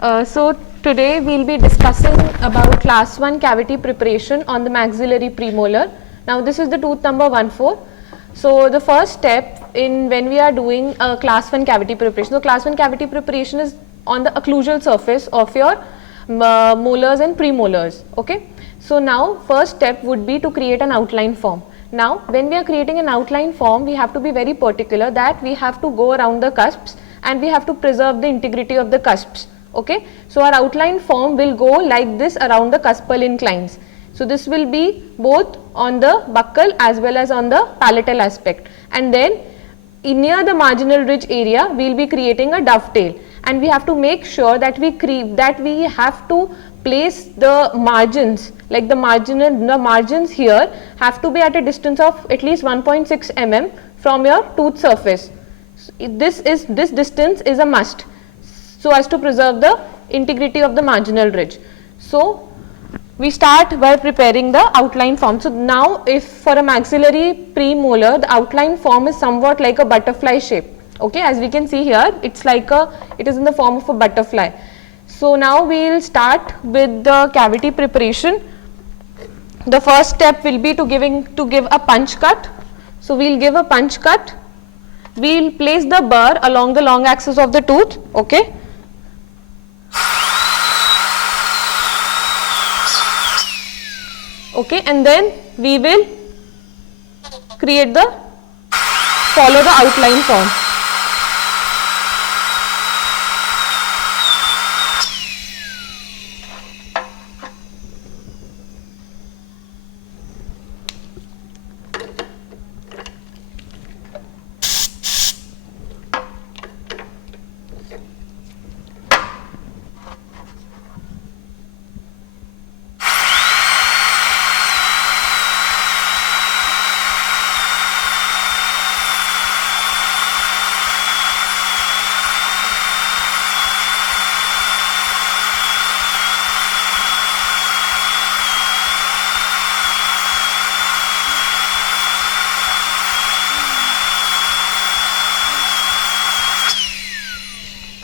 So today we'll be discussing about class 1 cavity preparation on the maxillary premolar. Now this is the tooth number 14. So the first step in when we are doing a class 1 cavity preparation. So class 1 cavity preparation is on the occlusal surface of your molars and premolars. Okay. So now first step would be to create an outline form. Now when we are creating an outline form, we have to be very particular that we have to go around the cusps and we have to preserve the integrity of the cusps. Okay. So our outline form will go like this around the cuspal inclines. So this will be both on the buccal as well as on the palatal aspect, and then near the marginal ridge area we will be creating a dovetail, and we have to make sure that we have to place the margins, like the margins here have to be at a distance of at least 1.6 mm from your tooth surface. This distance is a must, so as to preserve the integrity of the marginal ridge. So we start by preparing the outline form. So now if for a maxillary premolar, the outline form is somewhat like a butterfly shape. Okay, as we can see here, it is in the form of a butterfly. So now we will start with the cavity preparation. The first step will be to give a punch cut. So we will give a punch cut. We will place the burr along the long axis of the tooth. Okay. Okay, and then we will follow the outline form.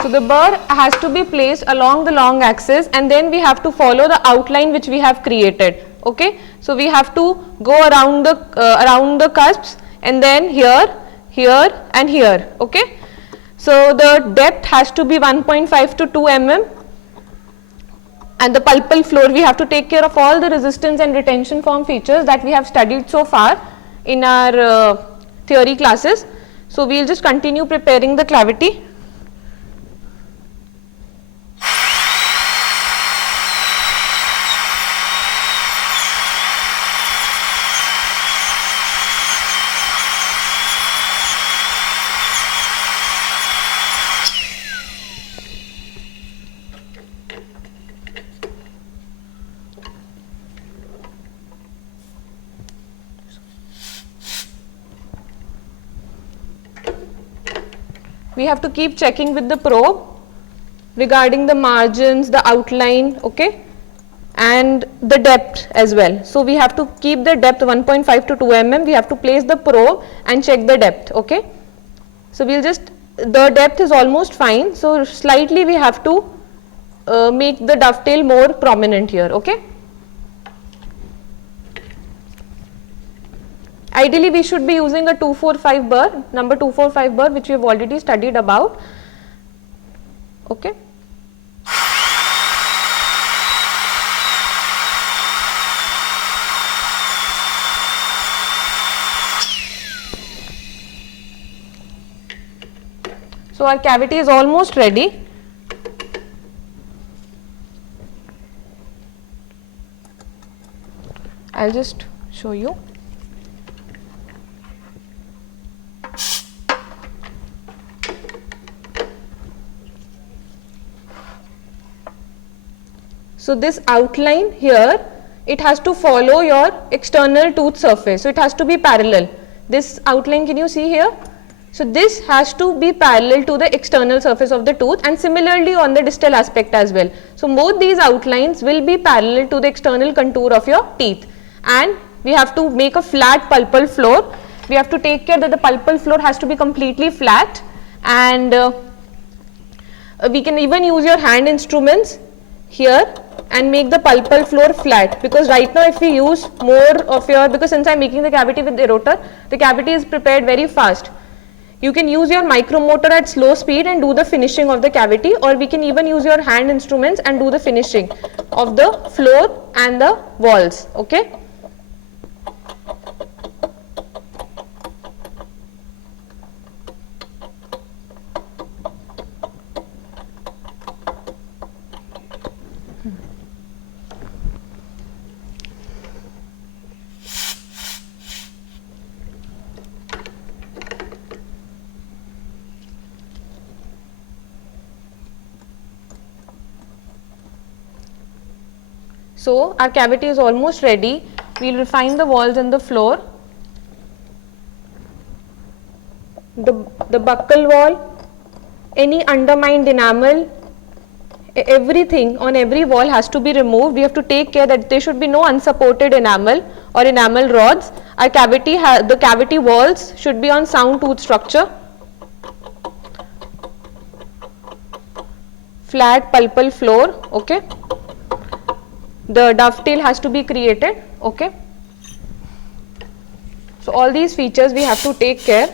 So the burr has to be placed along the long axis, and then we have to follow the outline which we have created. Okay, so we have to go around the cusps, and then here and here. Okay, so the depth has to be 1.5 to 2 mm, and the pulpal floor, we have to take care of all the resistance and retention form features that we have studied so far in our theory classes. So we will just continue preparing the cavity. We have to keep checking with the probe regarding the margins, the outline, okay, and the depth as well. So we have to keep the depth 1.5 to 2 mm. We have to place the probe and check the depth. Okay, so the depth is almost fine. So slightly we have to make the dovetail more prominent here. Okay. Ideally, we should be using a 245 burr, number 245 burr, which we have already studied about. Okay. So our cavity is almost ready. I'll just show you. So this outline here, it has to follow your external tooth surface. So it has to be parallel. This outline, can you see here? So this has to be parallel to the external surface of the tooth, and similarly on the distal aspect as well. So both these outlines will be parallel to the external contour of your teeth, and we have to make a flat pulpal floor. We have to take care that the pulpal floor has to be completely flat, and We can even use your hand instruments here and make the pulpal floor flat, because right now if we use more of your, because since I am making the cavity with the rotor, the cavity is prepared very fast. You can use your micromotor at slow speed and do the finishing of the cavity, or we can even use your hand instruments and do the finishing of the floor and the walls. Okay. So our cavity is almost ready. We will refine the walls and the floor. The buccal wall, any undermined enamel, everything on every wall has to be removed. We have to take care that there should be no unsupported enamel or enamel rods. Our cavity, the cavity walls should be on sound tooth structure. Flat pulpal floor. Okay. The dovetail has to be created. Okay. So all these features we have to take care.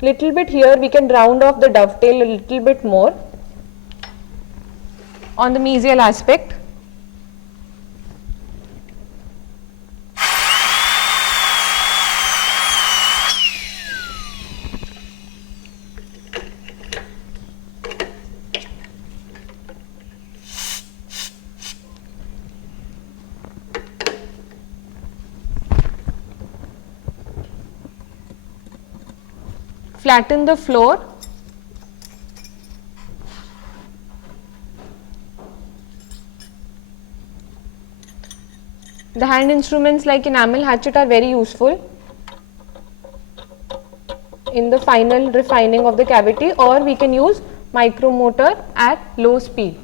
Little bit here we can round off the dovetail a little bit more on the mesial aspect. Flatten the floor. The hand instruments like enamel hatchet are very useful in the final refining of the cavity, or we can use micromotor at low speed.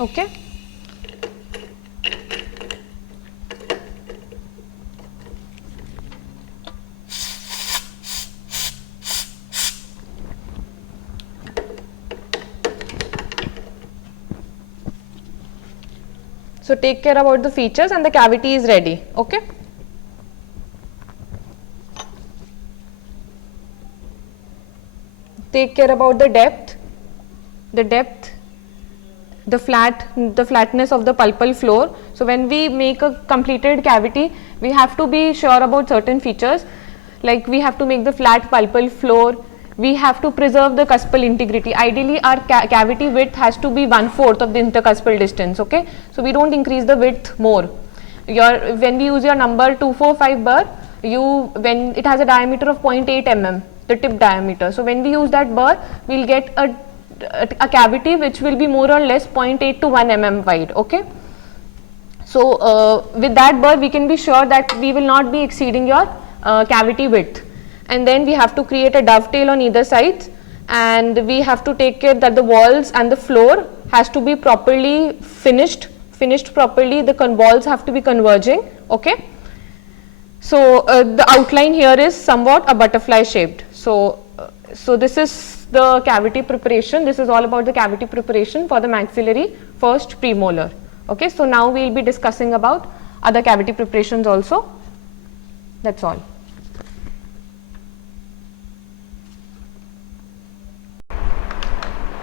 Okay. So take care about the features and the cavity is ready. Okay. Take care about the depth, the flatness of the pulpal floor. So when we make a completed cavity, we have to be sure about certain features, like we have to make the flat pulpal floor, we have to preserve the cuspal integrity. Ideally our cavity width has to be 1/4 of the intercuspal distance. Okay, so we don't increase the width more. When we use your number 245 burr, when it has a diameter of 0.8 mm, the tip diameter. So when we use that burr, we'll get a cavity which will be more or less 0.8 to 1 mm wide. Okay. So with that burr we can be sure that we will not be exceeding your cavity width. And then we have to create a dovetail on either sides, and we have to take care that the walls and the floor has to be properly finished properly. The walls have to be converging. Okay. So the outline here is somewhat a butterfly shaped. So this is the cavity preparation. This is all about the cavity preparation for the maxillary first premolar. Okay. So now we will be discussing about other cavity preparations also. That's all.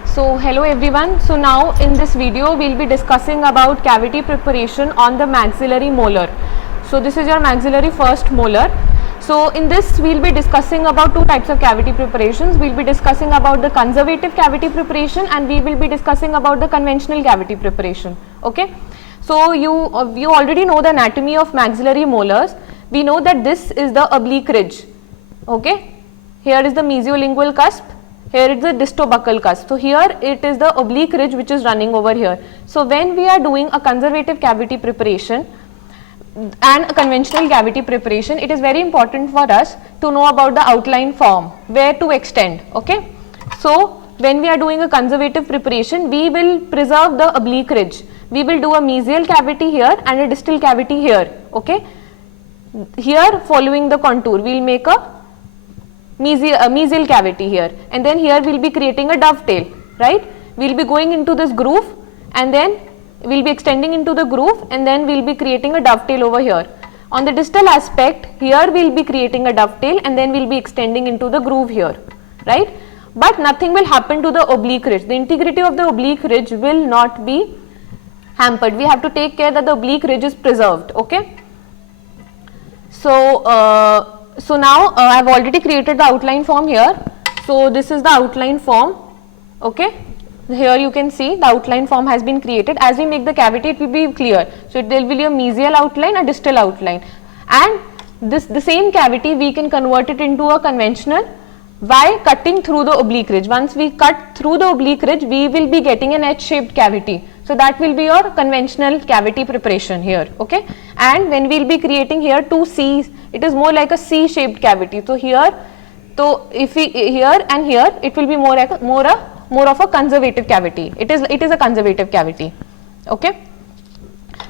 So hello everyone. So now in this video we'll be discussing about cavity preparation on the maxillary molar. So this is your maxillary first molar. So in this we'll be discussing about two types of cavity preparations. We'll be discussing about the conservative cavity preparation and we will be discussing about the conventional cavity preparation. Okay. So you already know the anatomy of maxillary molars. We know that this is the oblique ridge. Okay. Here is the mesiolingual cusp. Here it is the distobuccal cusp. So here it is the oblique ridge which is running over here. So when we are doing a conservative cavity preparation and a conventional cavity preparation, it is very important for us to know about the outline form, where to extend. Okay. So when we are doing a conservative preparation, we will preserve the oblique ridge. We will do a mesial cavity here and a distal cavity here. Okay. Here following the contour, we will make a mesial cavity here, and then here we will be creating a dovetail, right? We will be going into this groove and then we will be extending into the groove and then we will be creating a dovetail over here. On the distal aspect, here we will be creating a dovetail and then we will be extending into the groove here, right? But nothing will happen to the oblique ridge. The integrity of the oblique ridge will not be hampered. We have to take care that the oblique ridge is preserved, okay? So now I have already created the outline form here. So this is the outline form, okay. Here you can see the outline form has been created. As we make the cavity, it will be clear. So there will be a mesial outline, a distal outline, and the same cavity we can convert it into a conventional by cutting through the oblique ridge. Once we cut through the oblique ridge, we will be getting an H-shaped cavity. So that will be your conventional cavity preparation here, okay. And when we will be creating here two C's, it is more like a C-shaped cavity. So here, so if we here and here, it will be more of a conservative cavity. It is a conservative cavity, okay.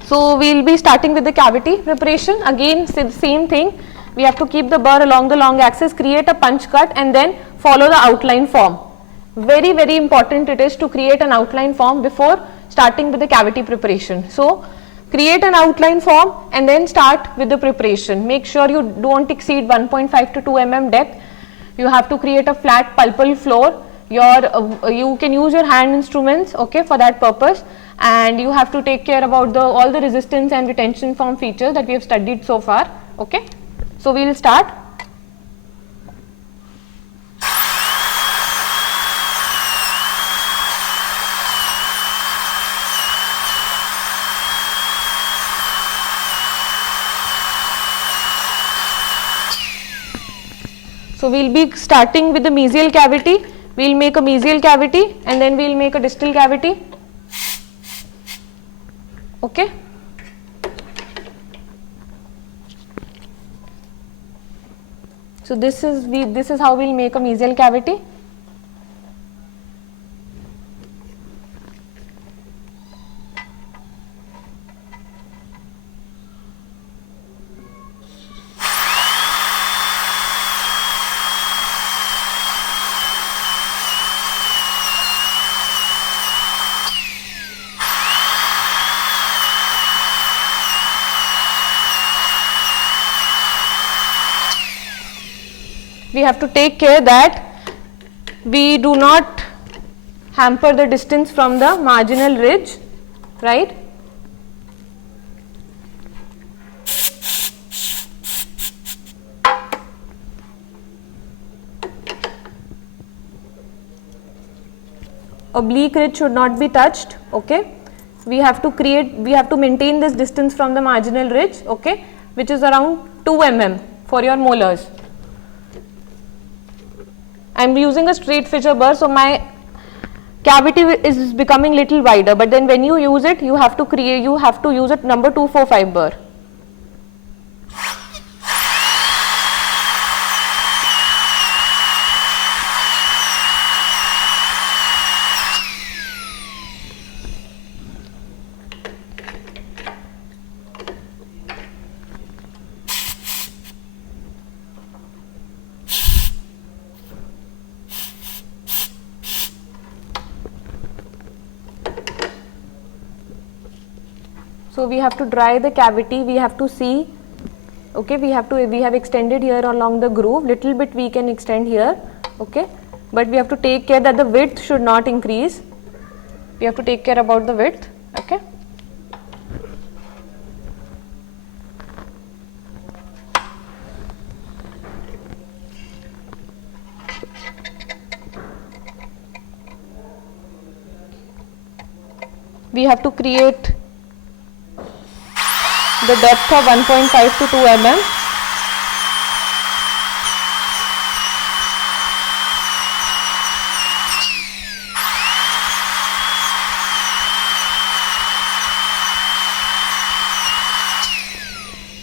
So we will be starting with the cavity preparation. Again, same thing. We have to keep the burr along the long axis, create a punch cut, and then follow the outline form. Very, very important it is to create an outline form before starting with the cavity preparation. So create an outline form and then start with the preparation. Make sure you don't exceed 1.5 to 2 mm depth. You have to create a flat pulpal floor. You can use your hand instruments, okay, for that purpose, and you have to take care about all the resistance and retention form features that we have studied so far, okay. So we will start. So we will be starting with the mesial cavity. We will make a mesial cavity and then we will make a distal cavity, okay. So this is how we will make a mesial cavity. We have to take care that we do not hamper the distance from the marginal ridge, right. Oblique ridge should not be touched, okay. We have to maintain this distance from the marginal ridge, okay, which is around 2 mm for your molars. I am using a straight fissure burr, so my cavity is becoming little wider, but then when you use it, you have to use it number 245 burr. So So we have to dry the cavity, we have to see, okay, we have extended here along the groove, little bit we can extend here, okay, but we have to take care that the width should not increase. We have to take care about the width, okay. We have to create the depth of 1.5 to 2 mm.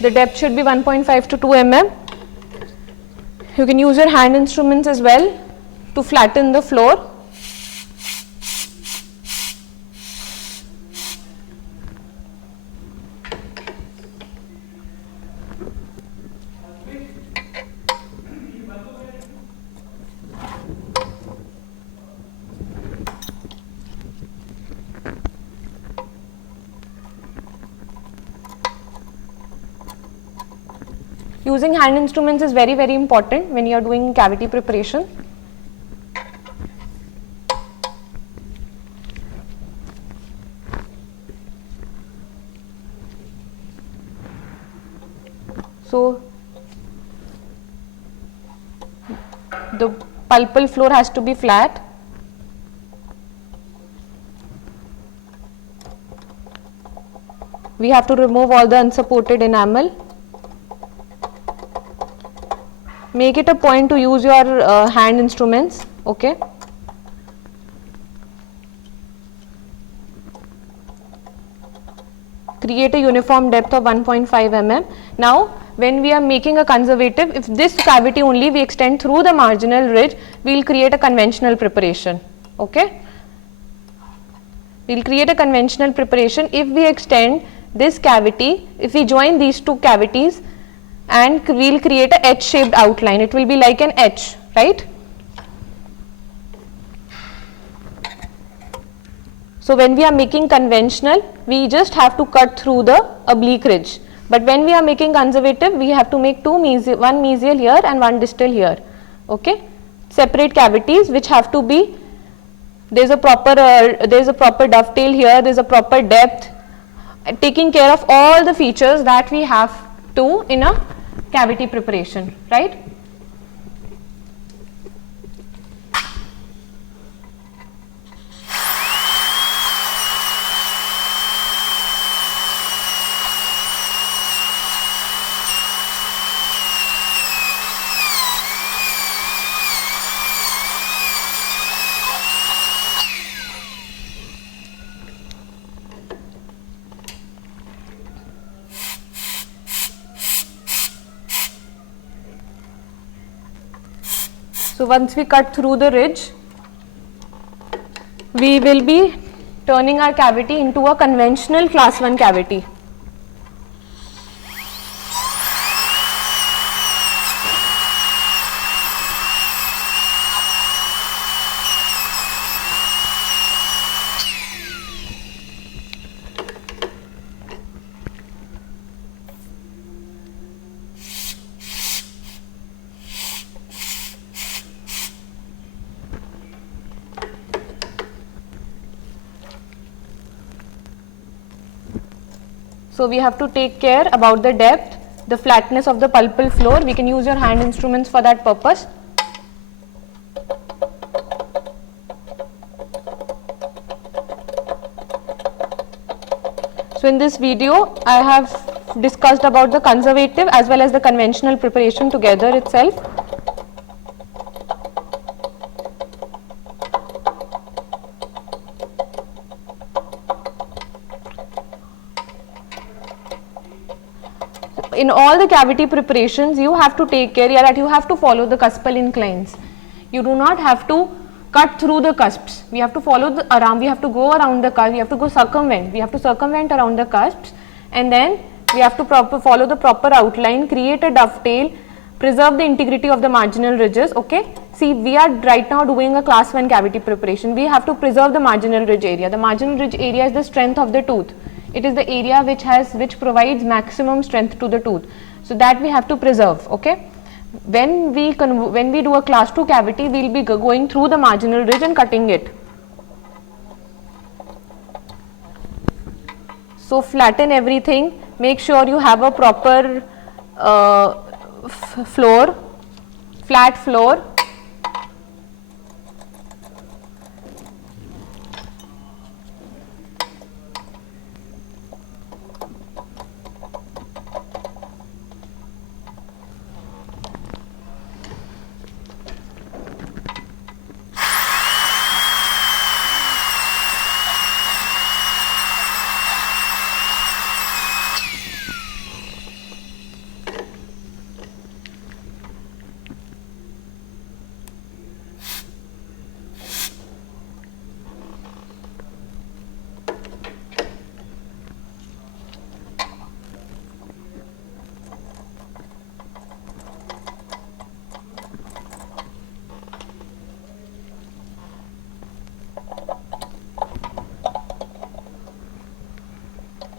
The depth should be 1.5 to 2 mm. You can use your hand instruments as well to flatten the floor. Using hand instruments is very, very important when you are doing cavity preparation. So the pulpal floor has to be flat. We have to remove all the unsupported enamel. Make it a point to use your hand instruments, okay. Create a uniform depth of 1.5 mm. Now, when we are making a conservative, if this cavity only we extend through the marginal ridge, we will create a conventional preparation, okay. We will create a conventional preparation if we extend this cavity, if we join these two cavities, and we will create a H-shaped outline. It will be like an H, right? So when we are making conventional, we just have to cut through the oblique ridge. But when we are making conservative, we have to make one mesial here and one distal here, okay? Separate cavities which have to be, there is a proper dovetail here, there is a proper depth, taking care of all the features that we have to in a cavity preparation, right? So once we cut through the ridge, we will be turning our cavity into a conventional class 1 cavity. So we have to take care about the depth, the flatness of the pulpal floor. We can use your hand instruments for that purpose. So in this video, I have discussed about the conservative as well as the conventional preparation together itself. In all the cavity preparations, you have to take care that you have to follow the cuspal inclines. You do not have to cut through the cusps. We have to follow the around. We have to go around the cusp. We have to go circumvent. We have to circumvent around the cusps, and then we have to follow the proper outline. Create a dovetail. Preserve the integrity of the marginal ridges. Okay. See, we are right now doing a class 1 cavity preparation. We have to preserve the marginal ridge area. The marginal ridge area is the strength of the tooth. It is the area which provides maximum strength to the tooth. So that we have to preserve. Okay. When we do a class 2 cavity, we will be going through the marginal ridge and cutting it. So flatten everything. Make sure you have a proper floor, flat floor.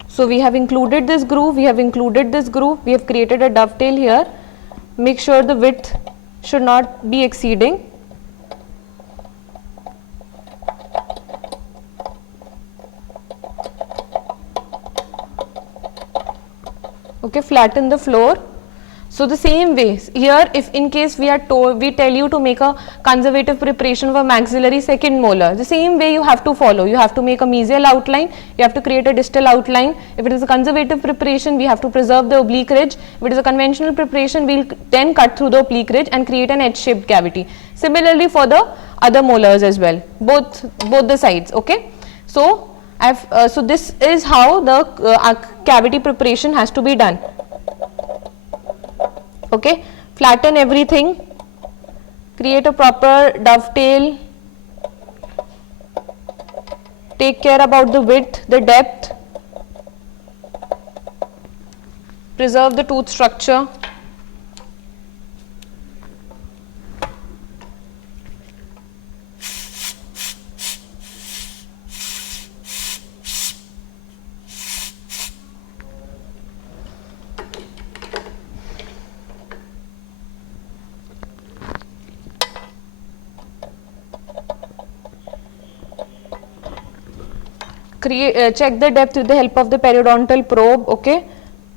So we have included this groove, we have created a dovetail here. Make sure the width should not be exceeding. Okay, flatten the floor. So the same way here, if in case we tell you to make a conservative preparation of a maxillary second molar, the same way you have to follow. You have to make a mesial outline, you have to create a distal outline. If it is a conservative preparation, we have to preserve the oblique ridge. If it is a conventional preparation, we will then cut through the oblique ridge and create an edge-shaped cavity. Similarly for the other molars as well, both the sides. Okay, so so this is how the cavity preparation has to be done. Okay, flatten everything, create a proper dovetail, take care about the width, the depth, preserve the tooth structure. Check the depth with the help of the periodontal probe. Okay,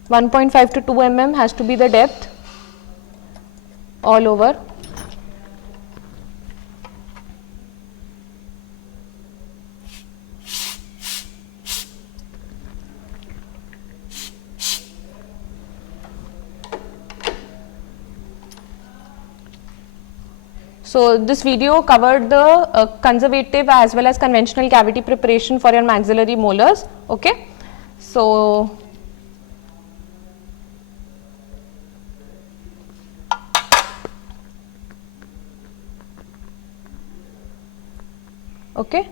1.5 to 2 mm has to be the depth all over. So this video covered the conservative as well as conventional cavity preparation for your maxillary molars. Okay, so okay.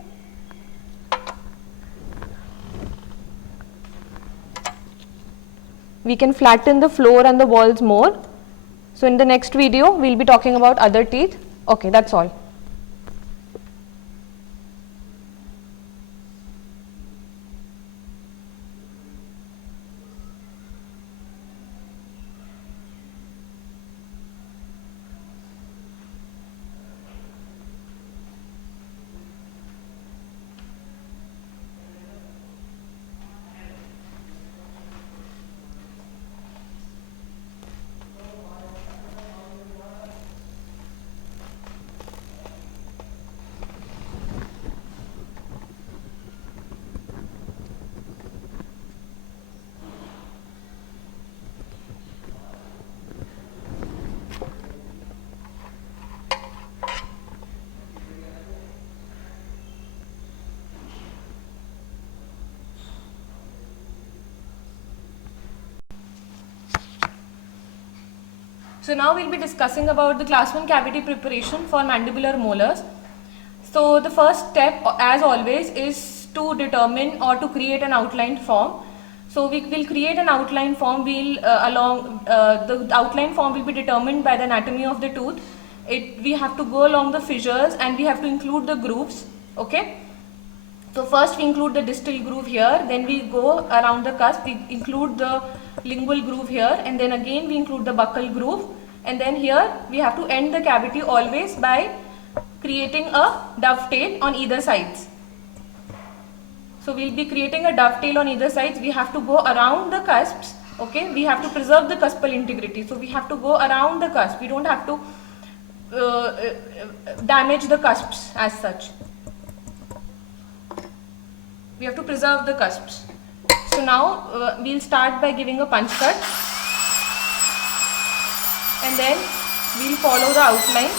We can flatten the floor and the walls more. So in the next video, we will be talking about other teeth. Okay, that's all. So now we will be discussing about the class 1 cavity preparation for mandibular molars. So the first step, as always, is to determine or to create an outline form. So we will create an outline form. The outline form will be determined by the anatomy of the tooth. We have to go along the fissures and we have to include the grooves. Okay. So first we include the distal groove here, then we go around the cusp, we include the lingual groove here, and then again we include the buccal groove, and then here we have to end the cavity always by creating a dovetail on either sides. So we will be creating a dovetail on either sides. We have to go around the cusps, okay. We have to preserve the cuspal integrity. So we have to go around the cusp. We don't have to damage the cusps as such. We have to preserve the cusps. So now we'll start by giving a punch cut, and then we'll follow the outline.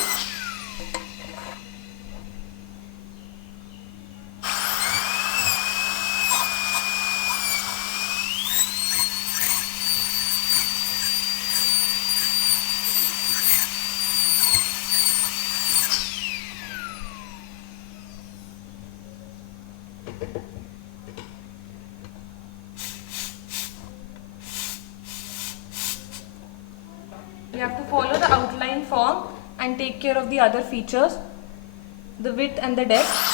We have to follow the outline form and take care of the other features, the width and the depth.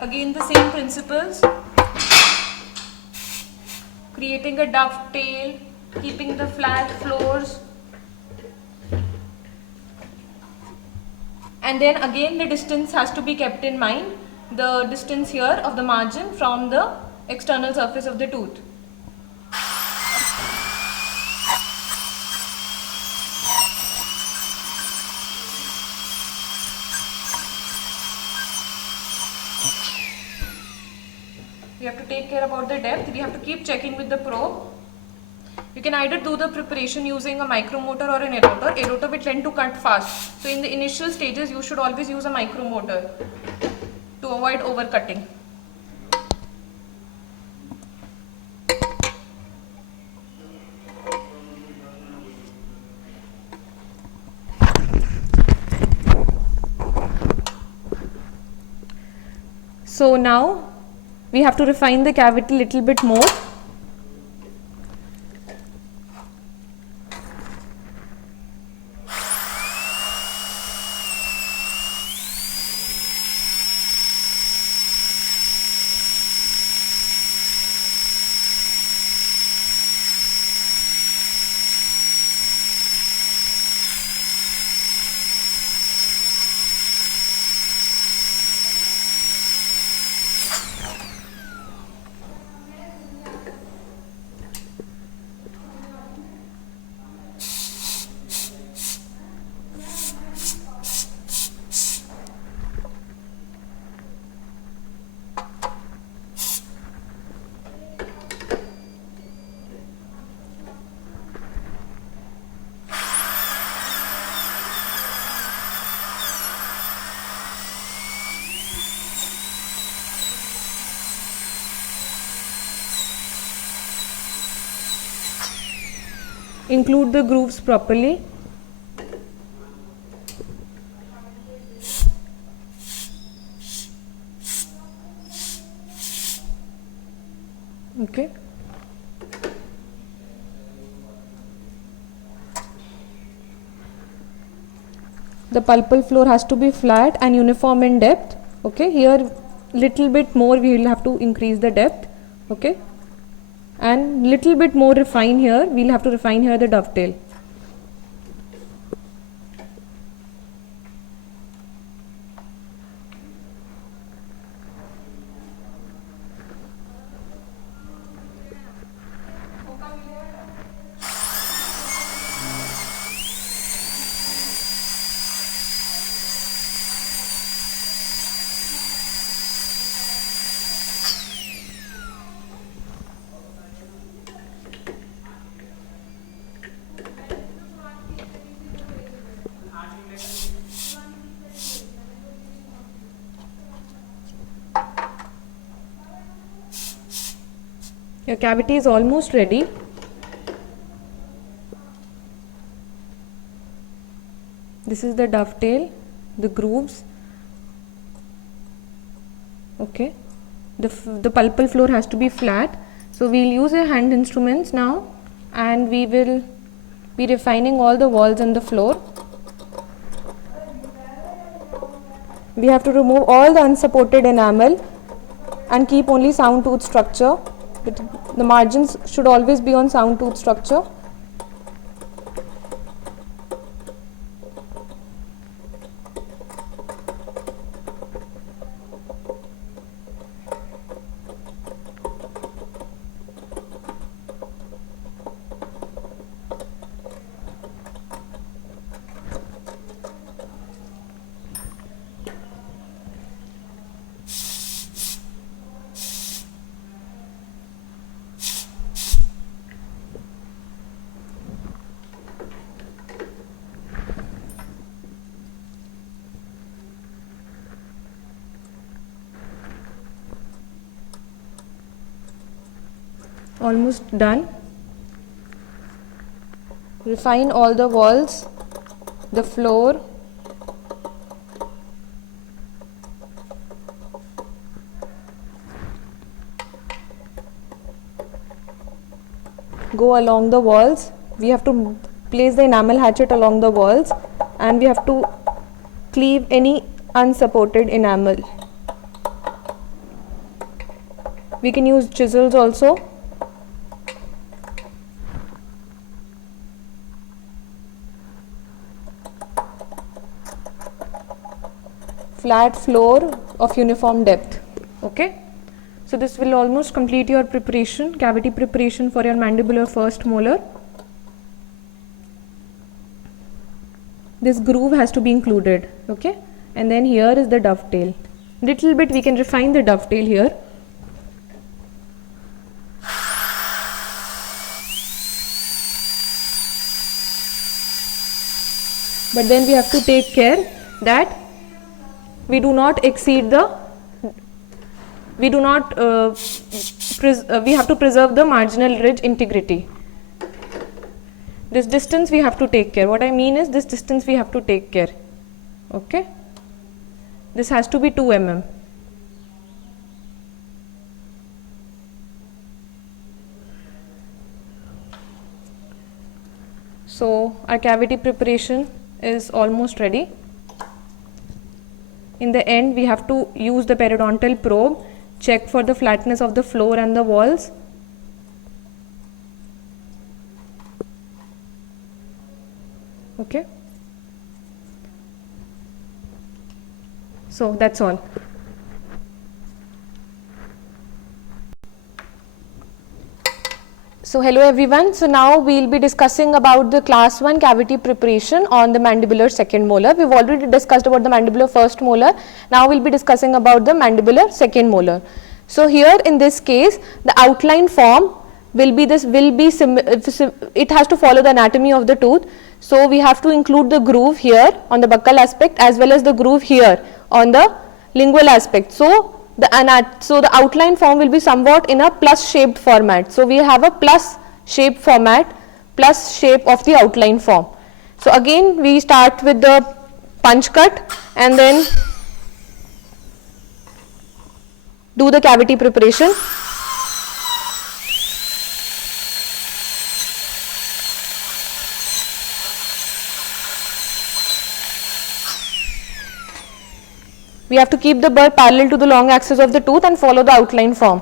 Again the same principles, creating a dovetail, keeping the flat floors, and then again the distance has to be kept in mind, the distance here of the margin from the external surface of the tooth. We have to take care about the depth. We have to keep checking with the probe. You can either do the preparation using a micromotor or an erotor. Erotor will tend to cut fast. So in the initial stages, you should always use a micromotor to avoid overcutting. So now we have to refine the cavity a little bit more. Include the grooves properly. Okay. The pulpal floor has to be flat and uniform in depth. Okay, here little bit more we will have to increase the depth. Okay, and little bit more refine here, we will have to refine here the dovetail. Your cavity is almost ready. This is the dovetail, the grooves. Okay, the pulpal floor has to be flat, so we'll use our hand instruments now, and we will be refining all the walls and the floor. We have to remove all the unsupported enamel and keep only sound tooth structure. The margins should always be on sound tooth structure. Almost done. Refine all the walls, the floor, go along the walls. We have to place the enamel hatchet along the walls, and we have to cleave any unsupported enamel. We can use chisels also. Flat floor of uniform depth. Okay, so this will almost complete your preparation, cavity preparation for your mandibular first molar. This groove has to be included. Okay, and then here is the dovetail. Little bit we can refine the dovetail here. But then we have to take care that we do not exceed the, we have to preserve the marginal ridge integrity. This distance we have to take care. What I mean is, this distance we have to take care. Okay, this has to be 2 mm. So our cavity preparation is almost ready. In the end, we have to use the periodontal probe, check for the flatness of the floor and the walls. Okay, so that's all. So hello everyone, so now we will be discussing about the class 1 cavity preparation on the mandibular second molar. We have already discussed about the mandibular first molar, now we will be discussing about the mandibular second molar. So here in this case, the outline form will be this, it has to follow the anatomy of the tooth. So we have to include the groove here on the buccal aspect as well as the groove here on the lingual aspect. So the outline form will be somewhat in a plus shaped format. So we have a plus shape format, plus shape of the outline form. So again we start with the punch cut and then do the cavity preparation. We have to keep the burr parallel to the long axis of the tooth and follow the outline form.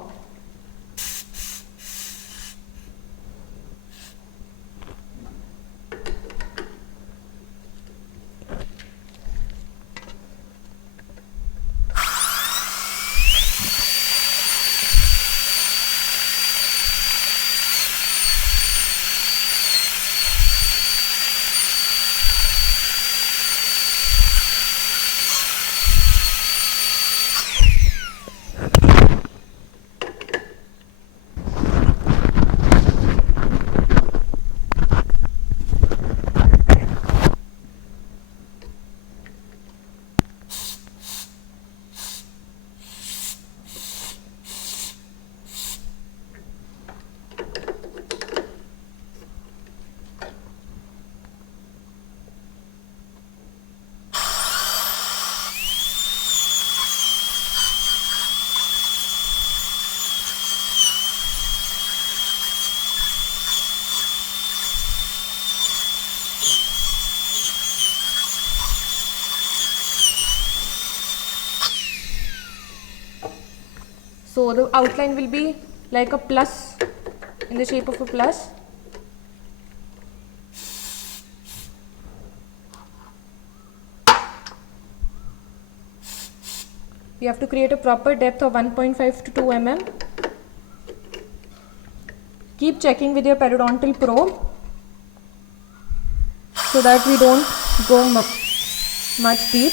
So the outline will be like a plus, in the shape of a plus. We have to create a proper depth of 1.5 to 2 mm. Keep checking with your periodontal probe so that we don't go much deep.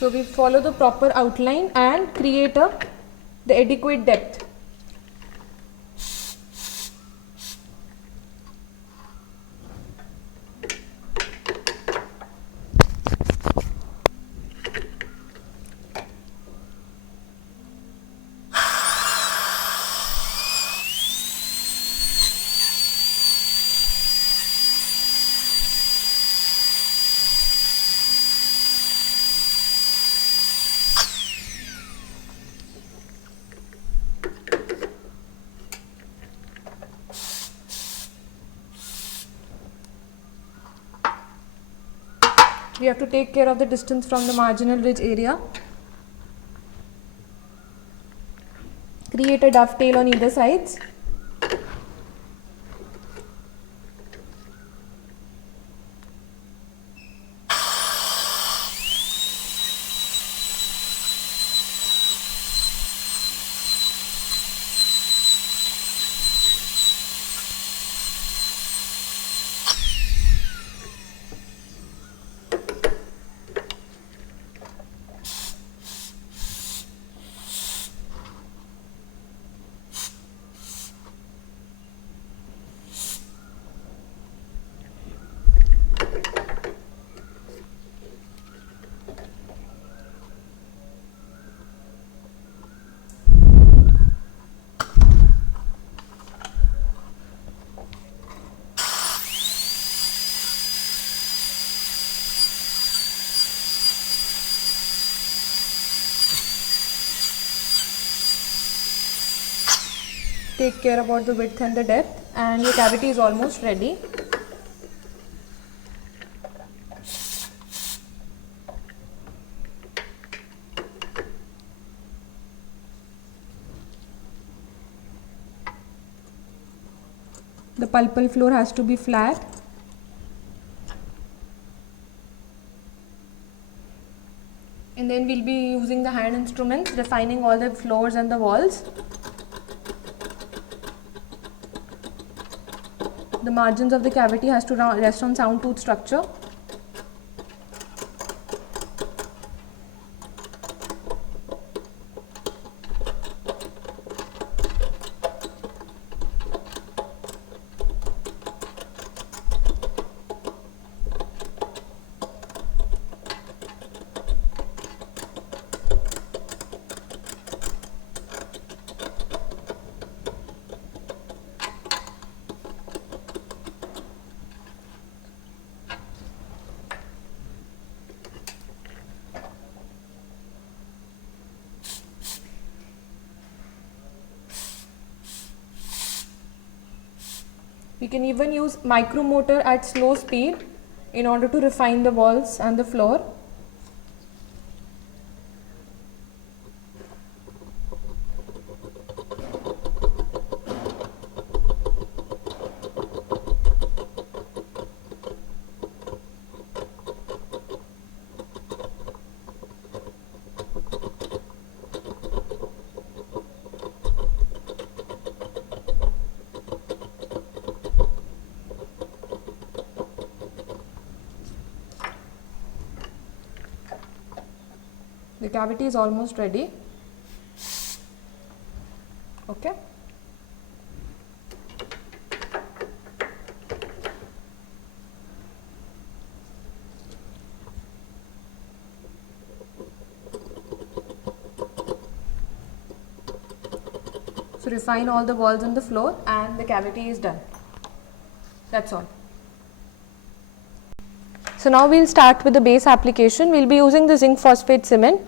So we follow the proper outline and create the adequate depth. We have to take care of the distance from the marginal ridge area. Create a dovetail on either sides. Take care about the width and the depth, and your cavity is almost ready. The pulpal floor has to be flat. And then we'll be using the hand instruments, refining all the floors and the walls. The margins of the cavity has to rest on sound tooth structure. We can even use micromotor at slow speed in order to refine the walls and the floor. The cavity is almost ready. Okay. So refine all the walls on the floor and the cavity is done. That's all. So now we'll start with the base application. We'll be using the zinc phosphate cement.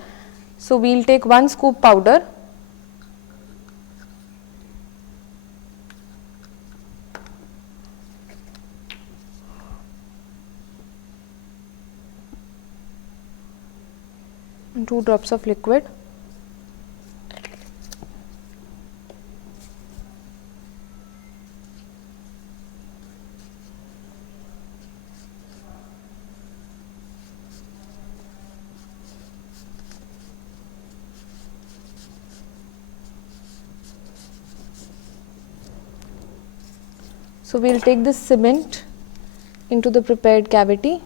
So we'll take 1 scoop powder. And 2 drops of liquid. So we'll take this cement into the prepared cavity.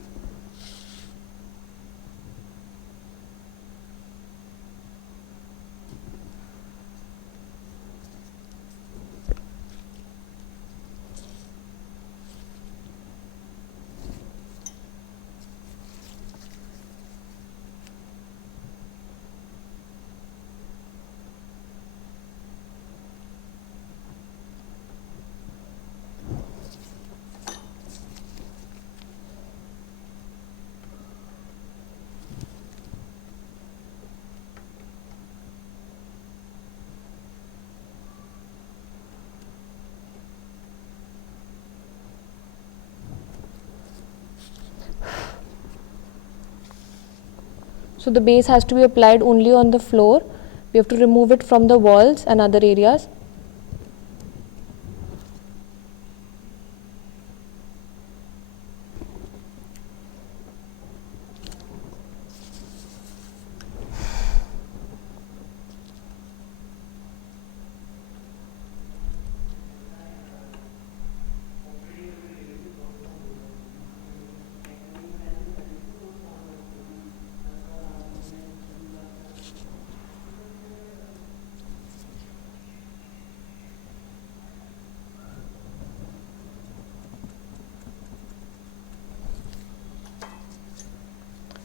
So the base has to be applied only on the floor. We have to remove it from the walls and other areas.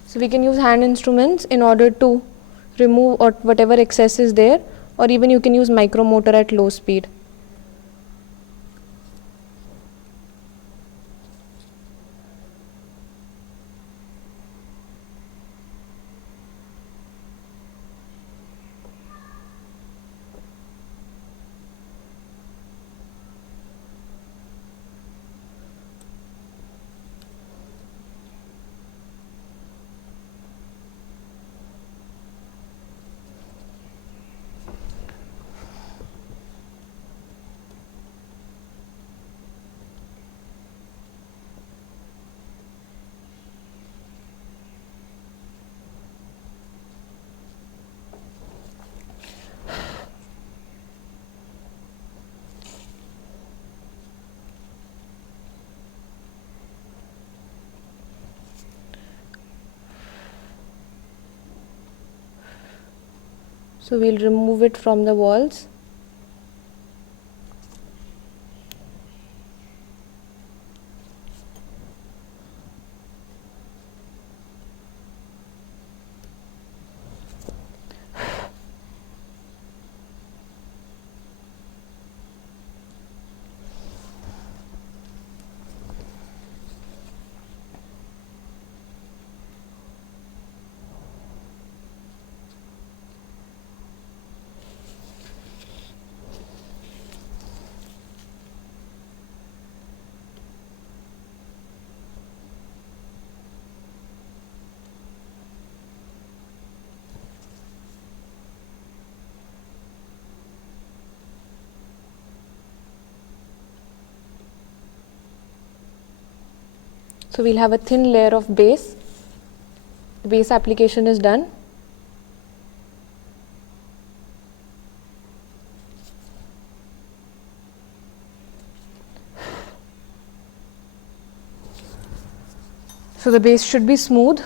So we can use hand instruments in order to remove or whatever excess is there, or even you can use micromotor at low speed. So we'll remove it from the walls. So we'll have a thin layer of base. The base application is done. So the base should be smooth.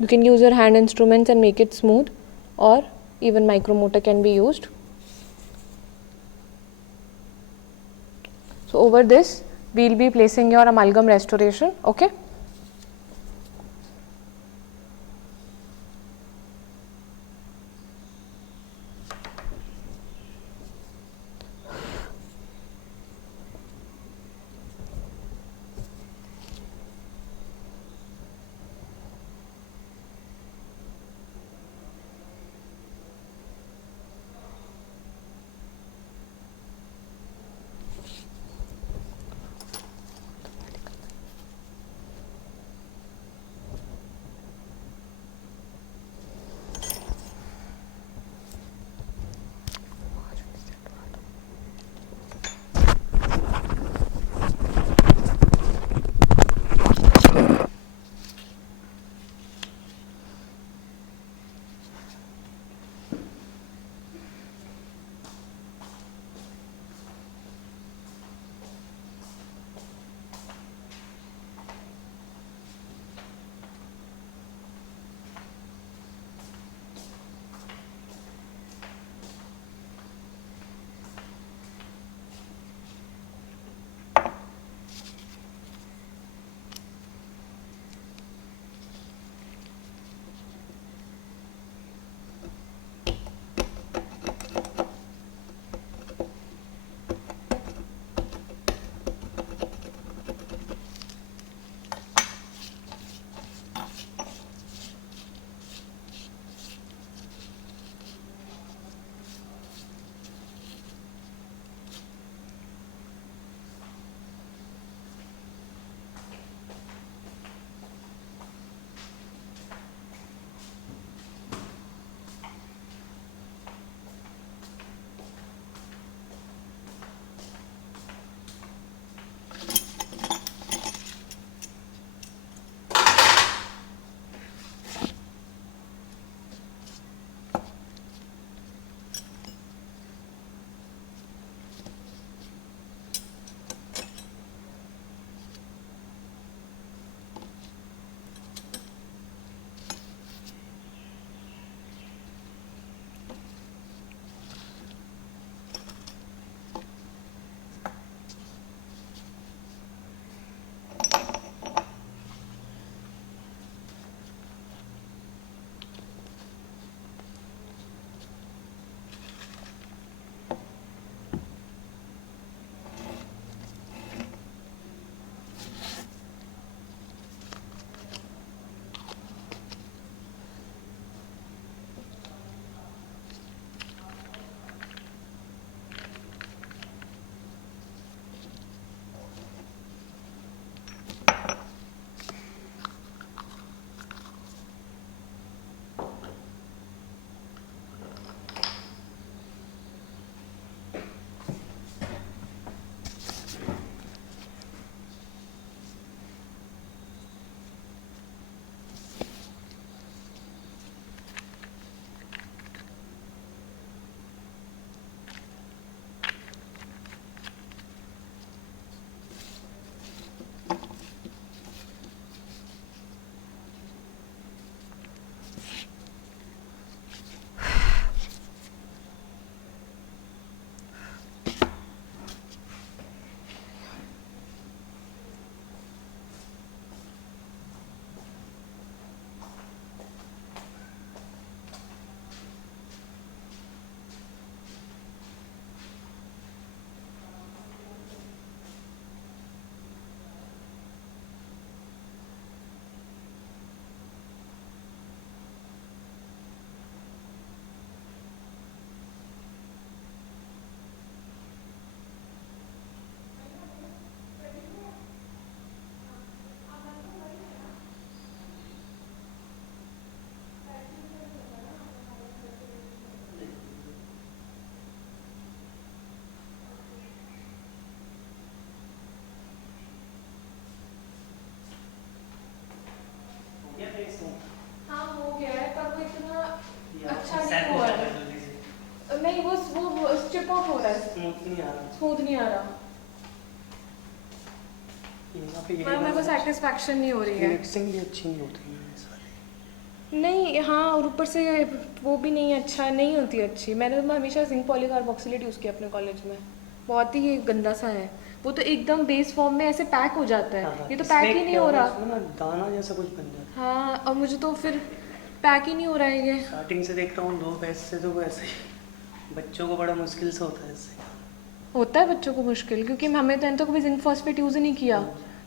You can use your hand instruments and make it smooth, or even micromotor can be used. So over this we will be placing your amalgam restoration. Okay. हाँ हो गया है, पर वो इतना अच्छा set नहीं हो हुआ जाएगा है। जल्दी से। नहीं वो चिप ऑफ हो रहा है, स्मूथ नहीं आ रहा। स्मूथ नहीं आ रहा। यहाँ पे पर मेरे को सेटिस्फैक्शन नहीं हो रही है। मिक्सिंग भी अच्छी नहीं होती है इस वाली। नहीं, हाँ, और ऊपर से वो भी नहीं अच्छा नहीं होती अच्छी। मैंने तो हमेशा जिंक पॉलीकार्बोक्सिलेट यूज़ किया अपने कॉलेज में, बहुत ही गंदा सा है वो तो, एकदम बेस फॉर्म में ऐसे पैक हो जाता है, हाँ, ये तो पैक ही इसमें नहीं क्या हो होगा, रहा। इसमें ना दाना जैसा कुछ बन जाता हाँ, और मुझे तो फिर पैक ही नहीं हो रहा है ये। है। स्टार्टिंग से देख रहा हूँ 2 बैच से तो वैसे ही बच्चों को बड़ा मुश्किल से होता है इससे। होता है बच्चों को मुश्किल, क्योंकि हमें तो कभी जिंक फॉस्फेट यूज़ ही नहीं किया,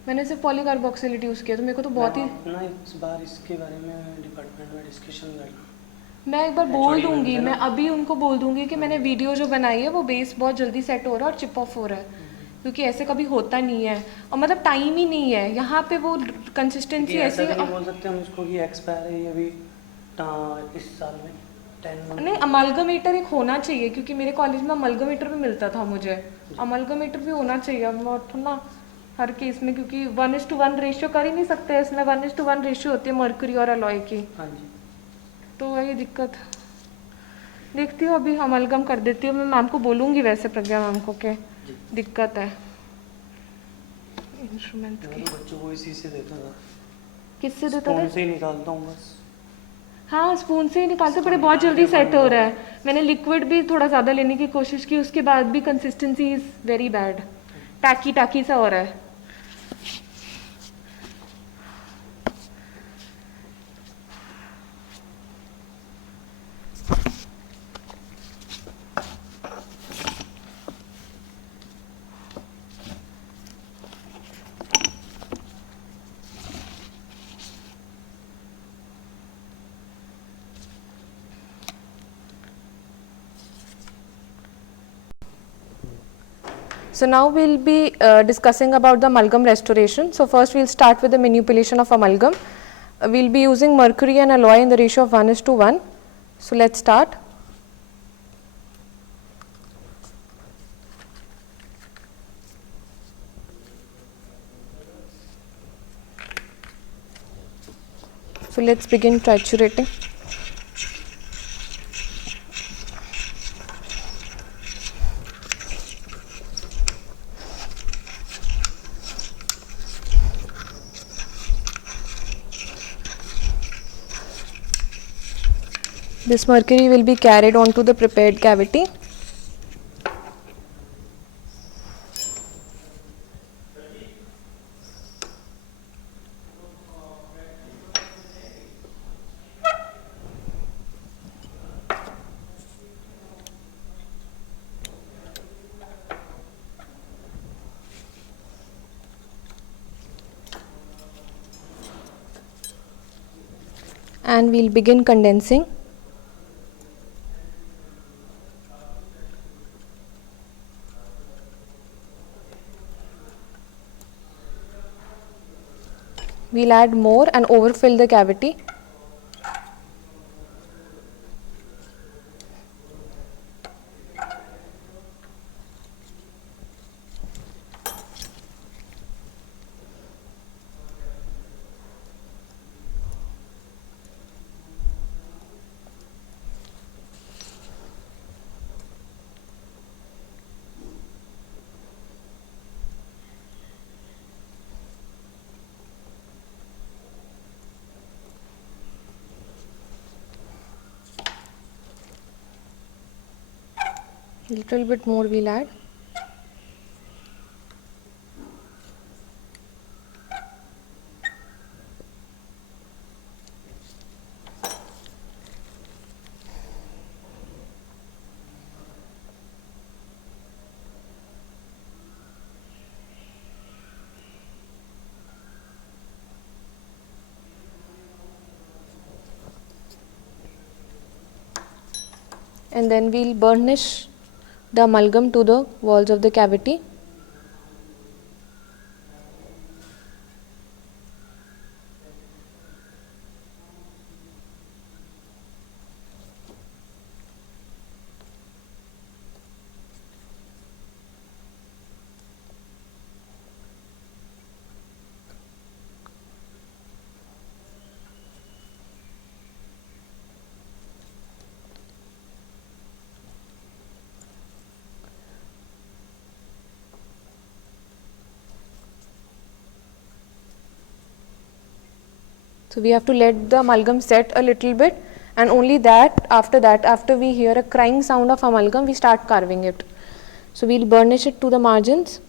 मैंने सिर्फ पॉलीकार्बोक्सिलेट यूज़ किया, तो मेरे को तो बहुत ही। मैं ना इस बार इसके बारे में डिपार्टमेंट में डिस्कशन करना। मैं एक बार बोल HOD मैम दूंगी, से ना। मैं अभी उनको बोल दूंगी कि मैंने वीडियो जो बनाई है वो बेस बहुत जल्दी सेट हो रहा है और चिप ऑफ हो रहा है, क्योंकि ऐसे कभी होता नहीं है, और मतलब टाइम ही नहीं है यहाँ पे, वो कंसिस्टेंसी क्योंकि ऐसा ऐसी भी नहीं है। बोल सकते हम इसको कि एक्सपायर है ये अभी इस साल में 10 मंथ। नहीं, अमलगमेटर एक होना चाहिए, क्योंकि मेरे कॉलेज में अमलगमेटर भी मिलता था मुझे, अमलगमेटर भी होना चाहिए। अब मैं ना हर केस में, क्योंकि 1:1 रेशियो कर ही नहीं सकते, इसमें 1:1 रेशियो होती है मर्क्यूरी और अलॉय की, हाँ जी। तो वही दिक्कत। देखती हूँ, अभी अमलगम कर देती हूँ, मैं मैम को बोलूँगी वैसे, प्रज्ञा मैम को, के जी। दिक्कत है इंस्ट्रूमेंट मैं की। तो बच्चों को इसी से देता था, किससे देता स्पून था? से ही निकालता हूँ बस। हाँ, स्पून से ही निकालते, पर ये स्पून बहुत निकाल जल्दी के सेट बंद हो कर रहा दो। है। मैंने लिक्विड भी थोड़ा ज़्यादा लेने की कोशिश की, उसके बाद भी कंसिस्टेंसी इज़ वेरी बैड, टाकी टाकी सा हो रहा है। So now we'll be discussing about the amalgam restoration. So first we'll start with the manipulation of amalgam. We'll be using mercury and alloy in the ratio of 1:1. So let's start. So let's begin triturating. This mercury will be carried onto the prepared cavity. And we'll begin condensing. We'll add more and overfill the cavity. Little bit more we'll add. And then we'll burnish the amalgam to the walls of the cavity. So we have to let the amalgam set a little bit, and only that, after we hear a crying sound of amalgam, we start carving it. So we'll burnish it to the margins.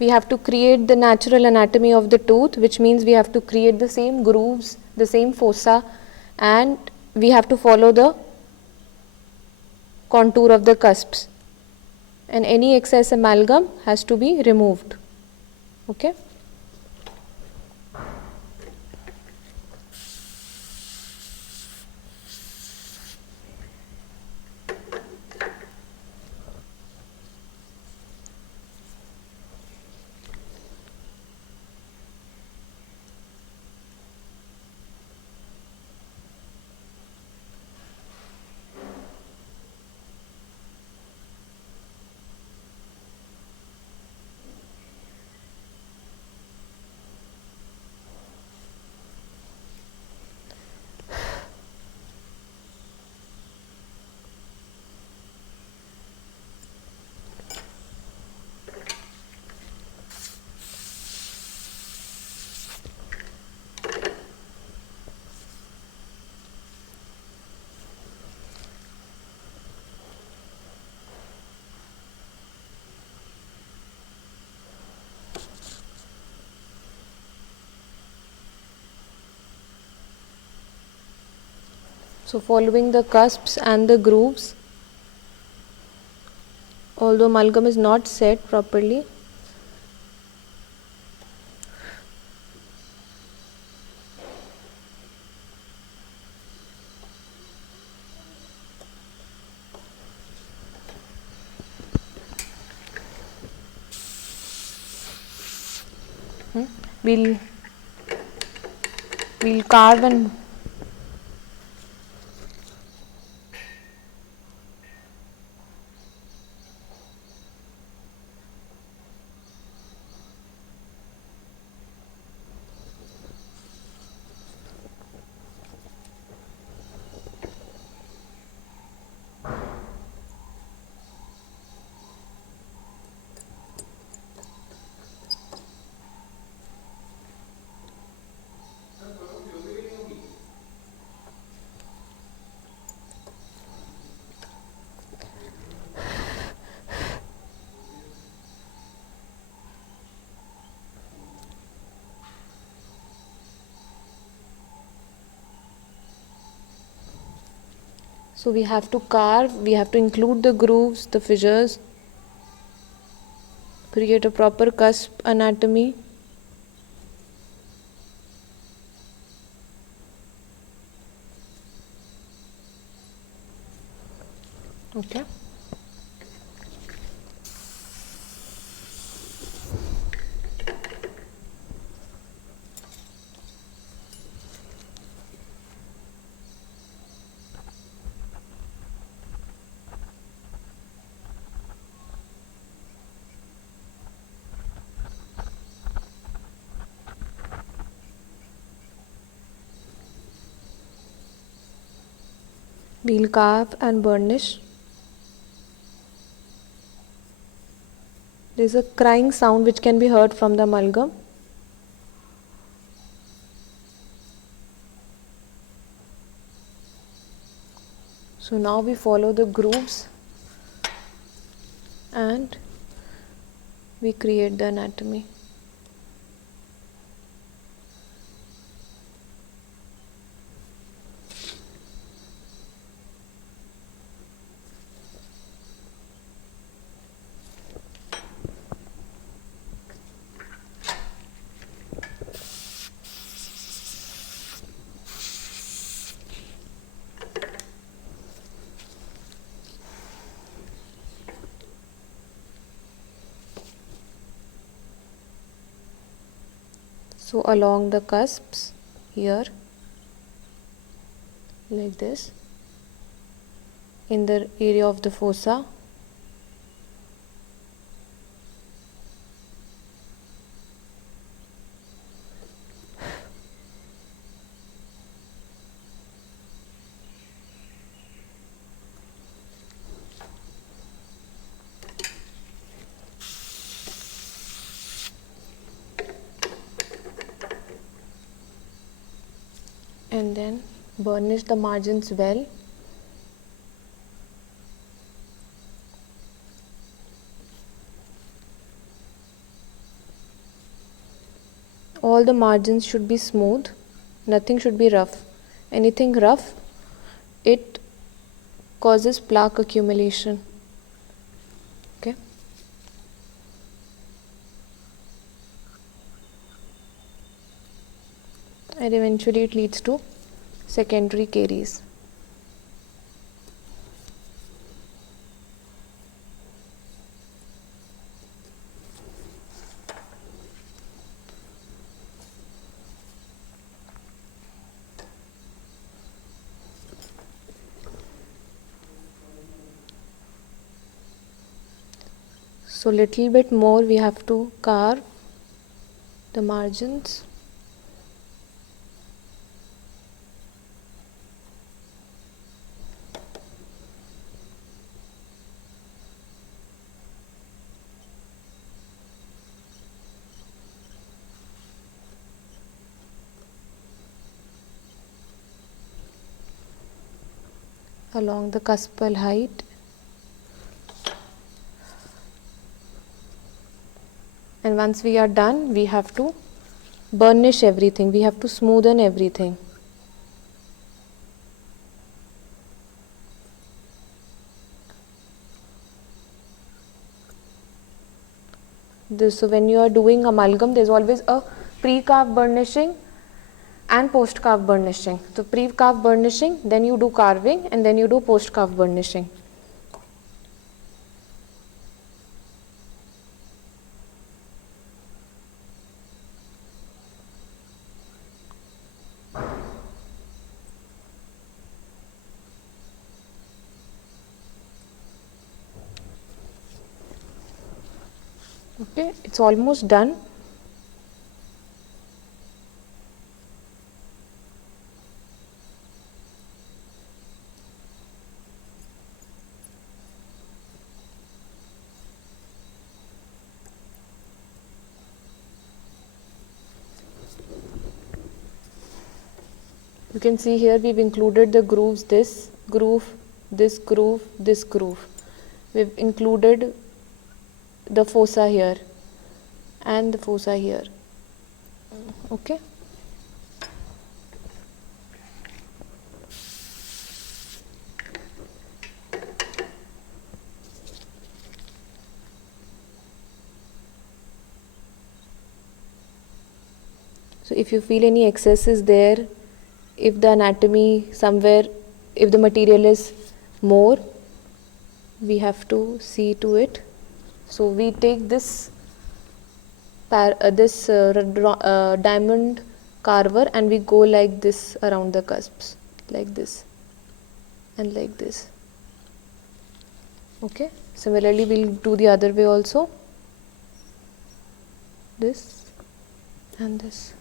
We have to create the natural anatomy of the tooth, which means we have to create the same grooves, the same fossa, and we have to follow the contour of the cusps, and any excess amalgam has to be removed. Okay. So following the cusps and the grooves, although amalgam is not set properly, we'll carve and so we have to carve, we have to include the grooves, the fissures, create a proper cusp anatomy. Okay. We'll carve and burnish. There is a crying sound which can be heard from the amalgam. So now we follow the grooves and we create the anatomy. So along the cusps here, like this, in the area of the fossa. And then burnish the margins well. All the margins should be smooth, nothing should be rough. Anything rough, it causes plaque accumulation. Okay. And eventually it leads to secondary caries. So little bit more we have to carve the margins. Along the cuspal height. And once we are done, we have to burnish everything, we have to smoothen everything. So when you are doing amalgam, there is always a pre-carve burnishing and post-carve burnishing. So pre-carve burnishing, then you do carving, and then you do post-carve burnishing. Okay, it's almost done. You can see here we've included the grooves, this groove, this groove, this groove. We've included the fossa here and the fossa here. Okay. So if you feel any excesses there, if the anatomy somewhere, if the material is more, we have to see to it. So we take this diamond carver and we go like this around the cusps, like this and like this. Okay. Similarly, we'll do the other way also. This and this.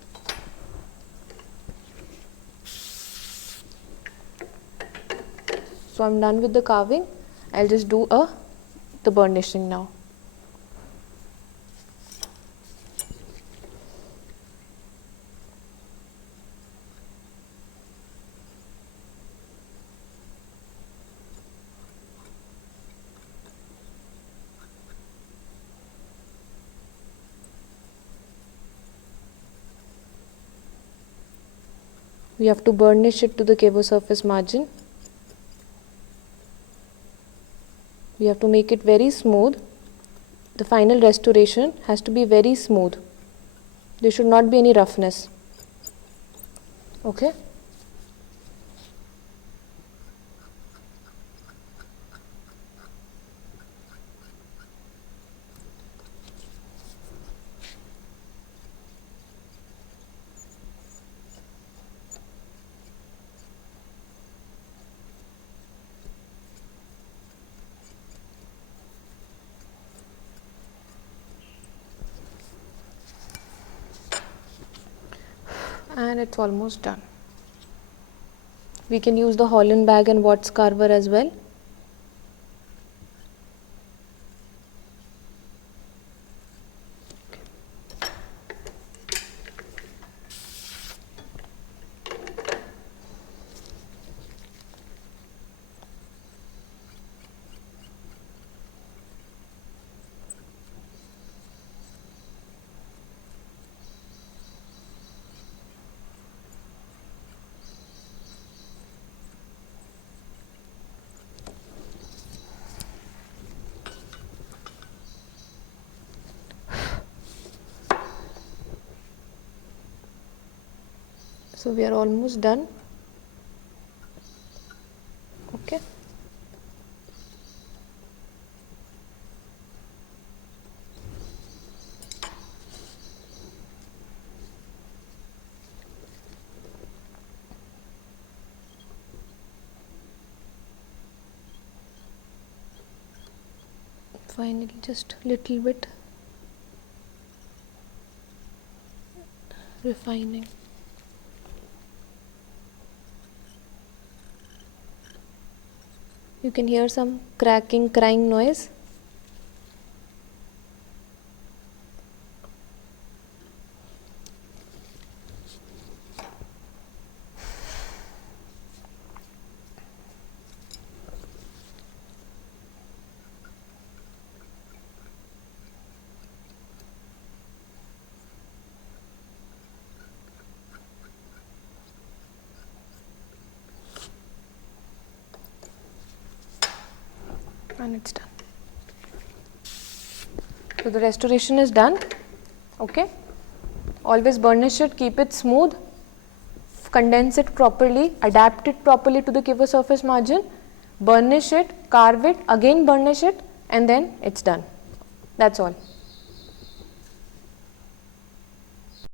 So I'm done with the carving. I'll just do the burnishing now. We have to burnish it to the cavo surface margin. We have to make it very smooth. The final restoration has to be very smooth. There should not be any roughness. Okay. and it's almost done. We can use the Holland bag and Watts carver as well. So we are almost done. Okay. Finally, just little bit refining. You can hear some cracking, crying noise. And it's done. So the restoration is done. Okay. Always burnish it, keep it smooth, condense it properly, adapt it properly to the kiver surface margin, burnish it, carve it, again burnish it, and then it's done. That's all.